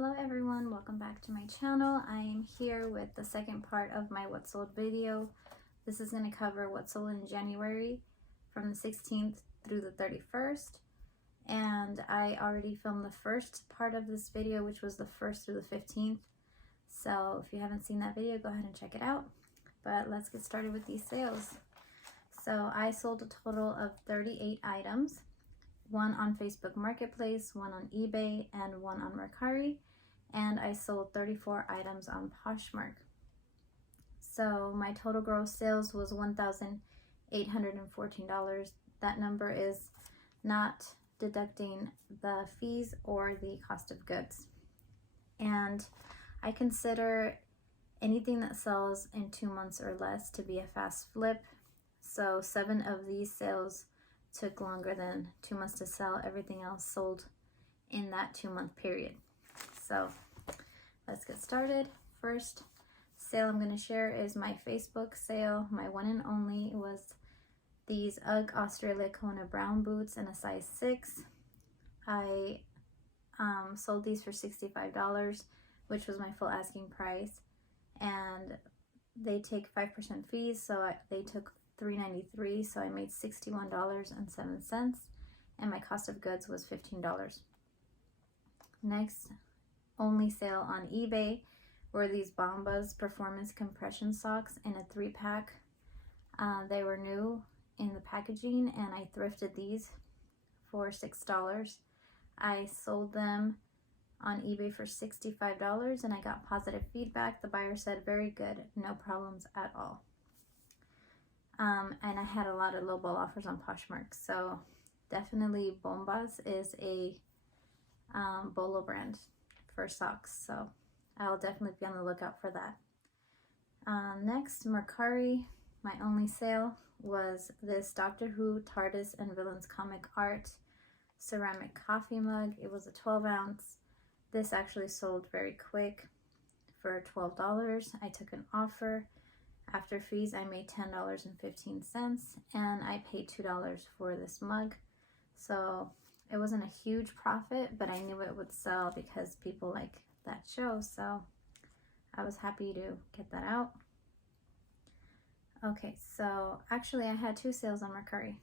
Hello everyone, welcome back to my channel. I am here with the second part of my what sold video. This is going to cover what sold in January from the 16th through the 31st. And I already filmed the first part of this video, which was the 1st through the 15th. So if you haven't seen that video, go ahead and check it out. But let's get started with these sales. So I sold a total of 38 items. One on Facebook Marketplace, one on eBay, and one on Mercari. And I sold 34 items on Poshmark. So my total gross sales was $1,814. That number is not deducting the fees or the cost of goods. And I consider anything that sells in 2 months or less to be a fast flip. So 7 of these sales took longer than 2 months to sell. Everything else sold in that 2-month period. So let's get started. First sale I'm going to share is my Facebook sale. My one and only was these UGG Australia Kona brown boots in a size 6. I sold these for $65, which was my full asking price, and they take 5% fees, so they took $3.93, so I made $61.07, and my cost of goods was $15. Next, only sale on eBay were these Bombas performance compression socks in a 3-pack. They were new in the packaging, and I thrifted these for $6. I sold them on eBay for $65, and I got positive feedback. The buyer said very good, no problems at all. And I had a lot of lowball offers on Poshmark, so definitely Bombas is a Bolo brand for socks, so I'll definitely be on the lookout for that. Next, Mercari. My only sale was this Doctor Who, TARDIS, and Villains comic art ceramic coffee mug. It was a 12-ounce. This actually sold very quick for $12. I took an offer. After fees, I made $10.15, and I paid $2 for this mug. So it wasn't a huge profit, but I knew it would sell because people like that show, so I was happy to get that out. Okay, so actually I had 2 sales on Mercari.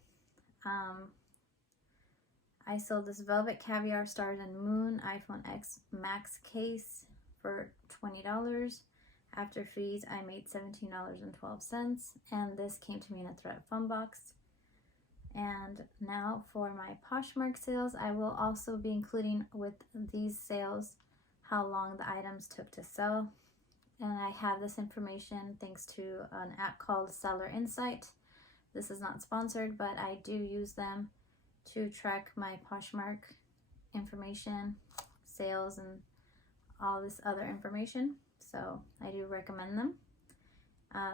I sold this Velvet Caviar Stars and Moon iPhone X Max case for $20. After fees, I made $17.12, and this came to me in a thread fun box. And now for my Poshmark sales, I will also be including with these sales how long the items took to sell. And I have this information thanks to an app called Seller Insight. This is not sponsored, but I do use them to track my Poshmark information, sales, and all this other information. So I do recommend them.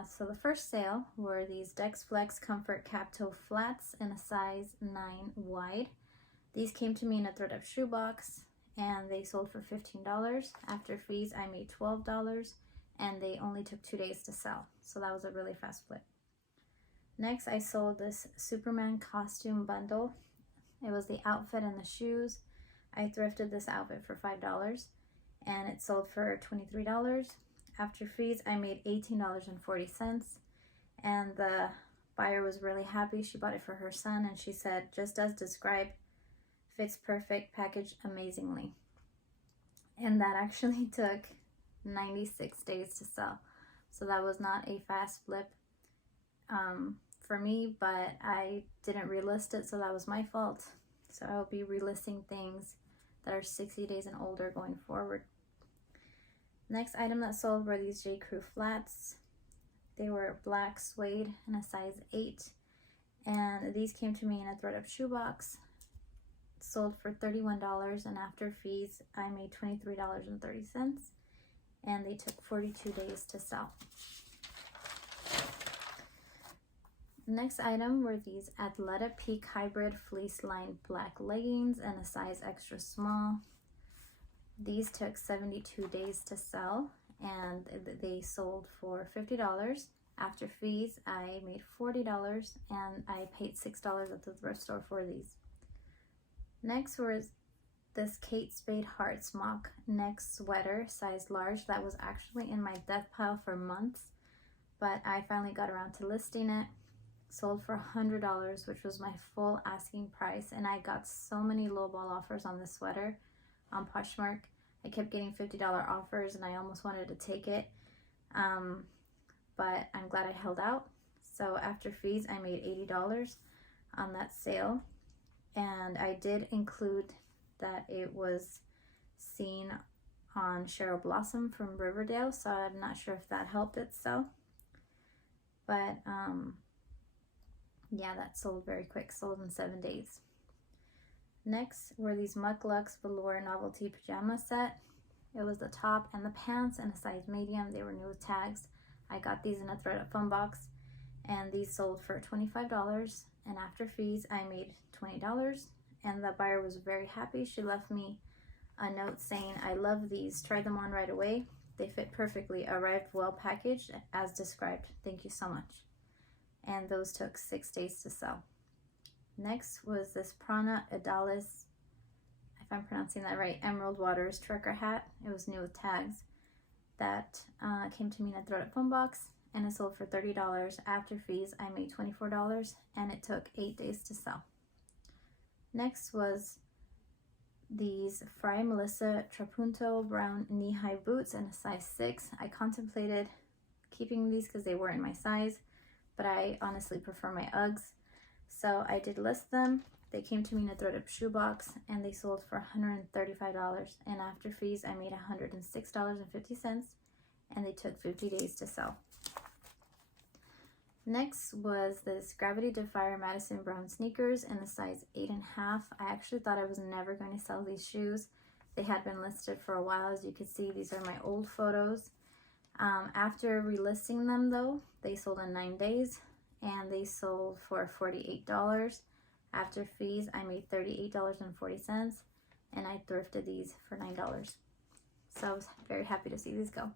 So the first sale were these Dex Flex Comfort Cap Toe Flats in a size 9 wide. These came to me in a threaded shoebox, and they sold for $15. After fees, I made $12, and they only took 2 days to sell. So that was a really fast flip. Next, I sold this Superman costume bundle. It was the outfit and the shoes. I thrifted this outfit for $5, and it sold for $23. After fees, I made $18.40, and the buyer was really happy. She bought it for her son, and she said, just as described, fits perfect, packaged amazingly. And that actually took 96 days to sell. So that was not a fast flip for me, but I didn't relist it, so that was my fault. So I'll be relisting things that are 60 days and older going forward. Next item that sold were these J. Crew flats. They were black suede in a size 8, and these came to me in a thread-up shoebox. Sold for $31, and after fees, I made $23.30, and they took 42 days to sell. Next item were these Athleta Peak Hybrid Fleece Lined black leggings in a size extra small. These took 72 days to sell, and they sold for $50. After fees, I made $40, and I paid $6 at the thrift store for these. Next was this Kate Spade Heart Smock neck sweater, size large, that was actually in my death pile for months, but I finally got around to listing it. Sold for $100, which was my full asking price, and I got so many lowball offers on this sweater on Poshmark. I kept getting $50 offers and I almost wanted to take it, but I'm glad I held out. So after fees, I made $80 on that sale, and I did include that it was seen on Cheryl Blossom from Riverdale, so I'm not sure if that helped it sell, but yeah, that sold very quick, sold in 7 days. Next were these Mukluks Velour Novelty Pajama set. It was the top and the pants in a size medium. They were new with tags. I got these in a thread up phone box, and these sold for $25, and after fees I made $20, and the buyer was very happy. She left me a note saying, "I love these, tried them on right away. They fit perfectly, arrived well packaged as described. Thank you so much." And those took 6 days to sell. Next was this Prana Idalis, if I'm pronouncing that right, Emerald Waters trucker hat. It was new with tags. That came to me in a thread up phone box, and it sold for $30. After fees, I made $24, and it took 8 days to sell. Next was these Fry Melissa Trapunto brown knee-high boots in a size 6. I contemplated keeping these because they were in my size, but I honestly prefer my Uggs. So I did list them. They came to me in a thread up shoebox, and they sold for $135. And after fees, I made $106.50, and they took 50 days to sell. Next was this Gravity Defier Madison Brown sneakers in a size 8.5. I actually thought I was never going to sell these shoes. They had been listed for a while. As you can see, these are my old photos. After relisting them though, they sold in 9 days, and they sold for $48. After fees, I made $38.40, and I thrifted these for $9. So I was very happy to see these go.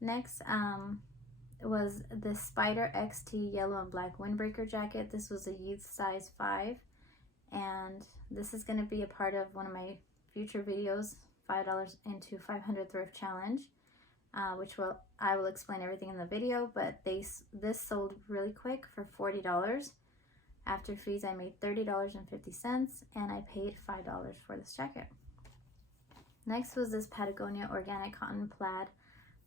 Next was the Spider XT yellow and black windbreaker jacket. This was a youth size 5, and this is going to be a part of one of my future videos, $5 into 500 thrift challenge, which I will explain everything in the video, but this sold really quick for $40. After fees, I made $30.50, and I paid $5 for this jacket. Next was this Patagonia organic cotton plaid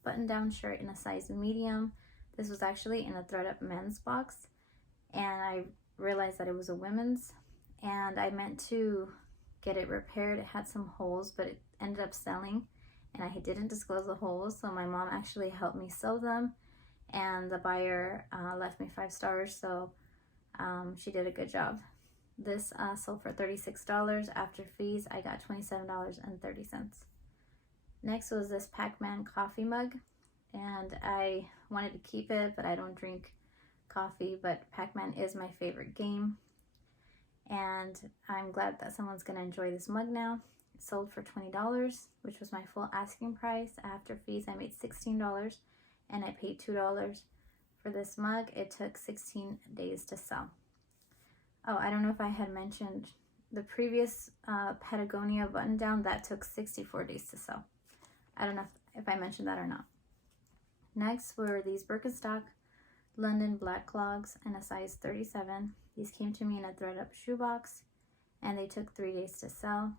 button-down shirt in a size medium. This was actually in a thread-up men's box, and I realized that it was a women's, and I meant to get it repaired. It had some holes, but it ended up selling, and I didn't disclose the holes, so my mom actually helped me sew them, and the buyer left me 5 stars, so she did a good job. This sold for $36. After fees, I got $27.30. Next was this Pacman Coffee Mug, and I wanted to keep it, but I don't drink coffee, but Pacman is my favorite game, and I'm glad that someone's going to enjoy this mug now. It sold for $20, which was my full asking price. After fees, I made $16, and I paid $2 for this mug. It took 16 days to sell. Oh, I don't know if I had mentioned the previous Patagonia button down, that took 64 days to sell. I don't know if I mentioned that or not. Next were these Birkenstock London black clogs in a size 37. These came to me in a thread up shoebox, and they took 3 days to sell.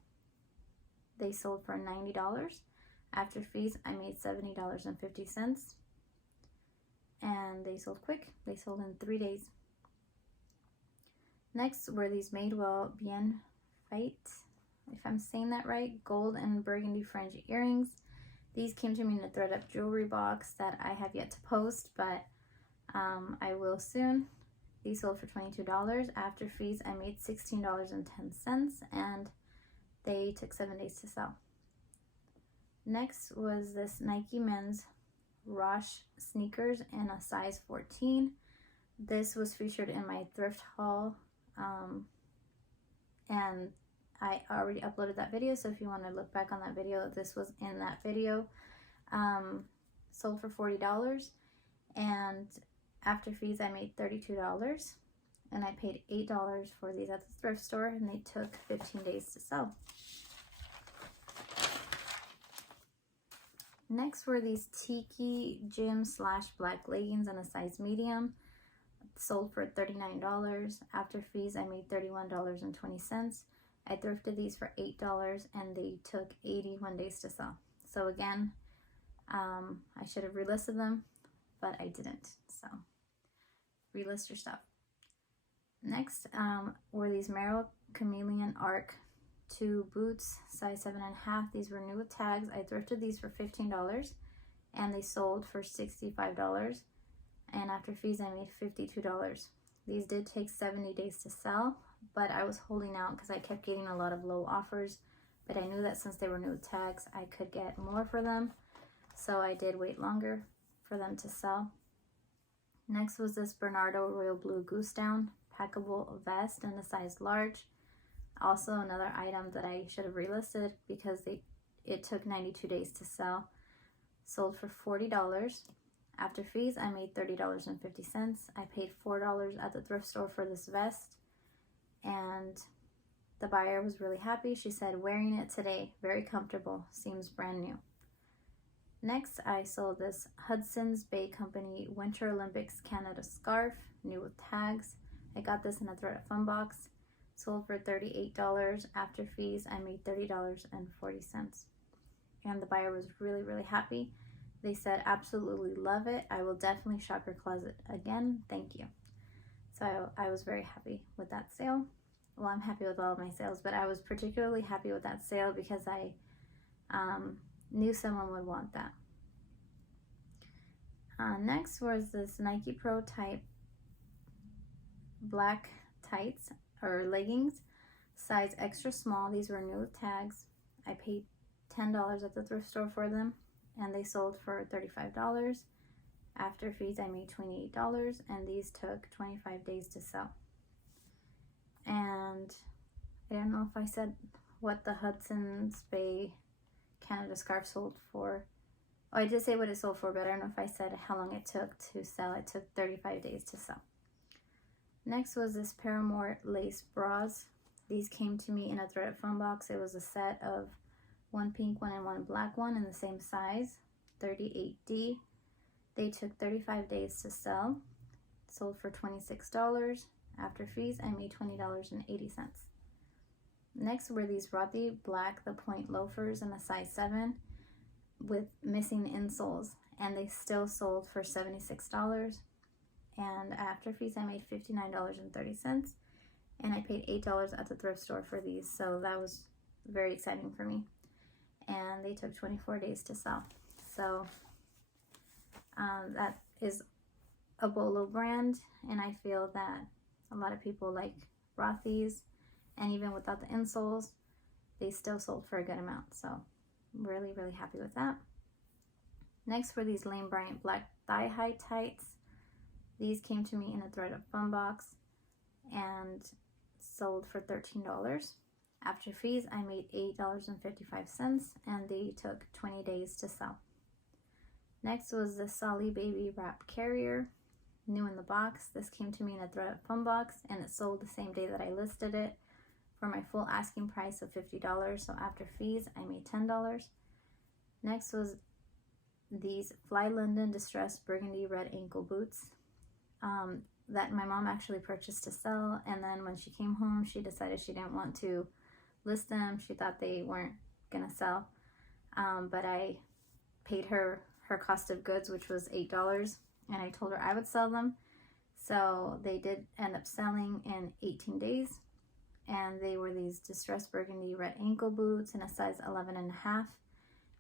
They sold for $90. After fees, I made $70.50, and they sold quick. They sold in 3 days. Next were these Madewell Bien Fait, if I'm saying that right, gold and burgundy fringe earrings. These came to me in a thread up jewelry box that I have yet to post, but I will soon. These sold for $22. After fees, I made $16.10, and they took 7 days to sell. Next was this Nike men's Roche sneakers in a size 14. This was featured in my thrift haul, and I already uploaded that video, so if you want to look back on that video, this was in that video. Sold for $40, and after fees, I made $32, and I paid $8 for these at the thrift store, and they took 15 days to sell. Next were these Tiki gym / black leggings in a size medium. Sold for $39. After fees, I made $31.20. I thrifted these for $8 and they took 81 days to sell. So again, I should have relisted them, but I didn't. So relist your stuff. Next were these Merrell Chameleon Arc 2 boots, size 7.5. These were new with tags. I thrifted these for $15 and they sold for $65. And after fees, I made $52. These did take 70 days to sell, but I was holding out because I kept getting a lot of low offers. But I knew that since they were new with tags, I could get more for them. So I did wait longer for them to sell. Next was this Bernardo Royal Blue Goose Down packable vest in a size large. Also another item that I should have relisted because it took 92 days to sell. Sold for $40. After fees, I made $30.50. I paid $4 at the thrift store for this vest, and the buyer was really happy. She said, wearing it today, very comfortable, seems brand new. Next, I sold this Hudson Spade Company Winter Olympics Canada scarf, new with tags. I got this in a thread fun box. Sold for $38. After fees, I made $30.40. And the buyer was really, really happy. They said, absolutely love it. I will definitely shop your closet again. Thank you. So I was very happy with that sale. Well, I'm happy with all of my sales, but I was particularly happy with that sale because I knew someone would want that. Next was this Nike Pro type black tights or leggings, size extra small. These were new with tags. I paid $10 at the thrift store for them, and they sold for $35. After fees, I made $28, and these took 25 days to sell. And I don't know if I said what the Hudson Spade Canada scarf sold for. Oh, I did say what it sold for, but I don't know if I said how long it took to sell. It took 35 days to sell. Next was this Paramore lace bras. These came to me in a threaded phone box. It was a set of one pink one and one black one in the same size, 38D. They took 35 days to sell. Sold for $26. After fees, I made $20.80. Next were these Rothy black the point loafers in a size 7 with missing insoles, and they still sold for $76. And after fees, I made $59.30, and I paid $8 at the thrift store for these, so that was very exciting for me. And they took 24 days to sell. So that is a Bolo brand, and I feel that a lot of people like Rothy's, and even without the insoles, they still sold for a good amount. So really, really happy with that. Next were these Lane Bryant black thigh-high tights. These came to me in a threaded fun box and sold for $13. After fees, I made $8.55, and they took 20 days to sell. Next was the Solly Baby Wrap Carrier, new in the box. This came to me in a threaded fun box, and it sold the same day that I listed it for my full asking price of $50. So after fees, I made $10. Next was these Fly London Distressed Burgundy Red Ankle Boots that my mom actually purchased to sell, and then when she came home, she decided she didn't want to list them. She thought they weren't gonna sell, but I paid her cost of goods, which was $8, and I told her I would sell them. So they did end up selling in 18 days, and they were these distressed burgundy red ankle boots in a size 11.5,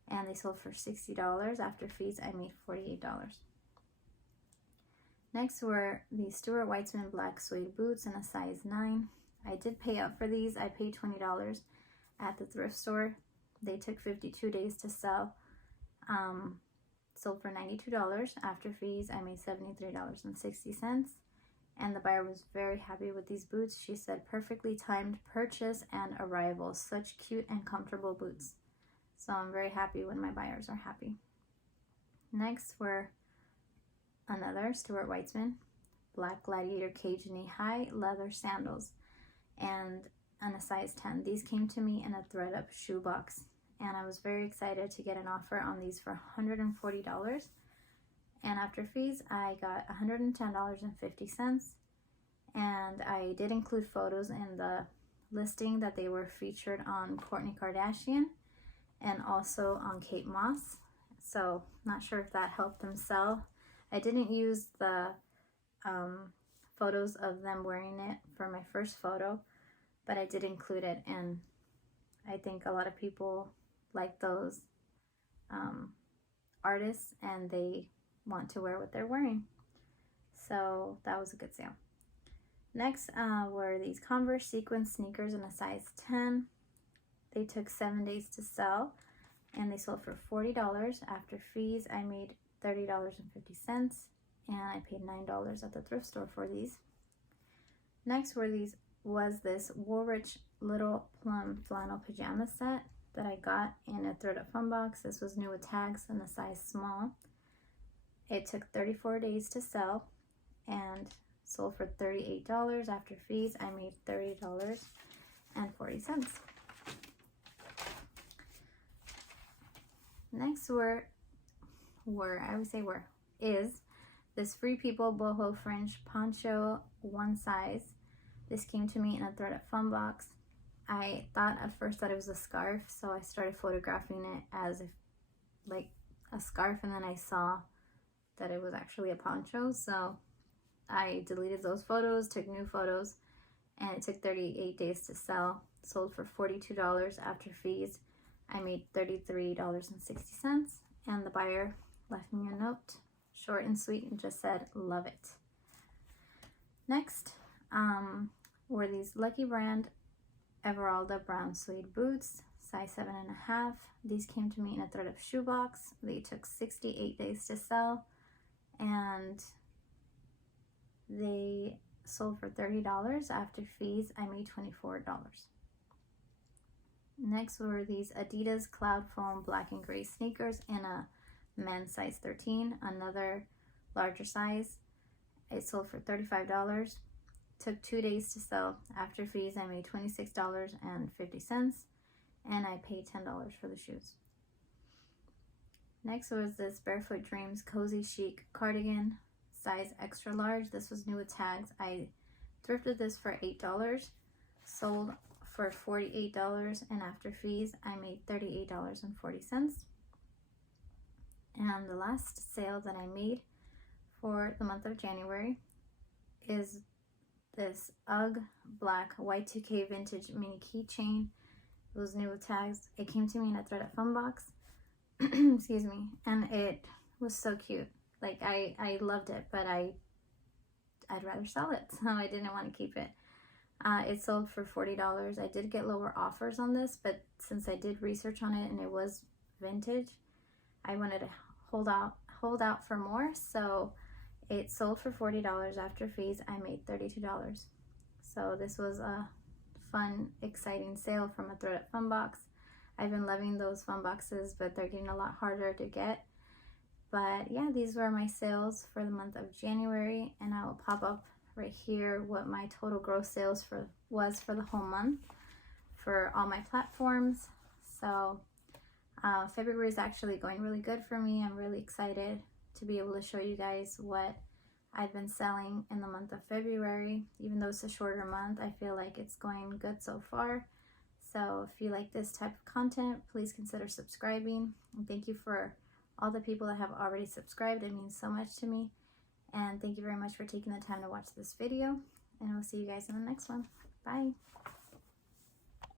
and they sold for $60. After fees, I made $48. Next were these Stuart Weitzman black suede boots in a size 9. I did pay up for these. I paid $20 at the thrift store. They took 52 days to sell. Sold for $92. After fees, I made $73.60. And the buyer was very happy with these boots. She said, perfectly timed purchase and arrival. Such cute and comfortable boots. So I'm very happy when my buyers are happy. Next were another Stuart Weitzman black gladiator cage knee-high leather sandals, and in a size 10. These came to me in a thread-up shoe box, and I was very excited to get an offer on these for $140. And after fees, I got $110.50. And I did include photos in the listing that they were featured on Kourtney Kardashian and also on Kate Moss. So not sure if that helped them sell. I didn't use the photos of them wearing it for my first photo, but I did include it, and I think a lot of people like those artists and they want to wear what they're wearing. So that was a good sale. Next were these Converse sequin sneakers in a size 10. They took 7 days to sell, and they sold for $40. After fees, I made $30.50, and I paid $9 at the thrift store for these. Next was this Woolrich Little Plum flannel pajama set that I got in a Thread Up Fun box. This was new with tags in a size small. It took 34 days to sell and sold for $38. After fees, I made $30.40. Next is this Free People boho fringe poncho one size. This came to me in a Thread Up Fun box. I thought at first that it was a scarf, so I started photographing it as if like a scarf, and then I saw that it was actually a poncho, so I deleted those photos, took new photos, and it took 38 days to sell. Sold for $42. After fees, I made $33.60, and the buyer left me a note, short and sweet, and just said, "Love it." Next were these Lucky Brand Everalda brown suede boots, size 7.5. These came to me in a Thread Up shoebox. They took 68 days to sell, and they sold for $30. After fees, I made $24. Next were these Adidas Cloudfoam black and gray sneakers in a men's size 13, another larger size. It sold for $35. Took 2 days to sell. After fees, I made $26.50, and I paid $10 for the shoes. Next was this Barefoot Dreams Cozy Chic cardigan, size extra large. This was new with tags. I thrifted this for $8, sold for $48, and after fees, I made $38.40. And the last sale that I made for the month of January is this UGG black Y2K vintage mini keychain. It was new with tags. It came to me in a Thread Up Fun box. Excuse me. And it was so cute. Like, I loved it, but I'd rather sell it, so I didn't want to keep it. It sold for $40. I did get lower offers on this, but since I did research on it and it was vintage, I wanted to hold out for more, so it sold for $40. After fees, I made $32. So this was a fun, exciting sale from a Thread Up Fun box. I've been loving those fun boxes, but they're getting a lot harder to get. But yeah, these were my sales for the month of January, and I will pop up right here what my total gross sales was for the whole month for all my platforms. So February is actually going really good for me. I'm really excited to be able to show you guys what I've been selling in the month of February. Even though it's a shorter month, I feel like it's going good so far. So if you like this type of content, please consider subscribing. And thank you for all the people that have already subscribed. It means so much to me. And thank you very much for taking the time to watch this video. And I will see you guys in the next one. Bye.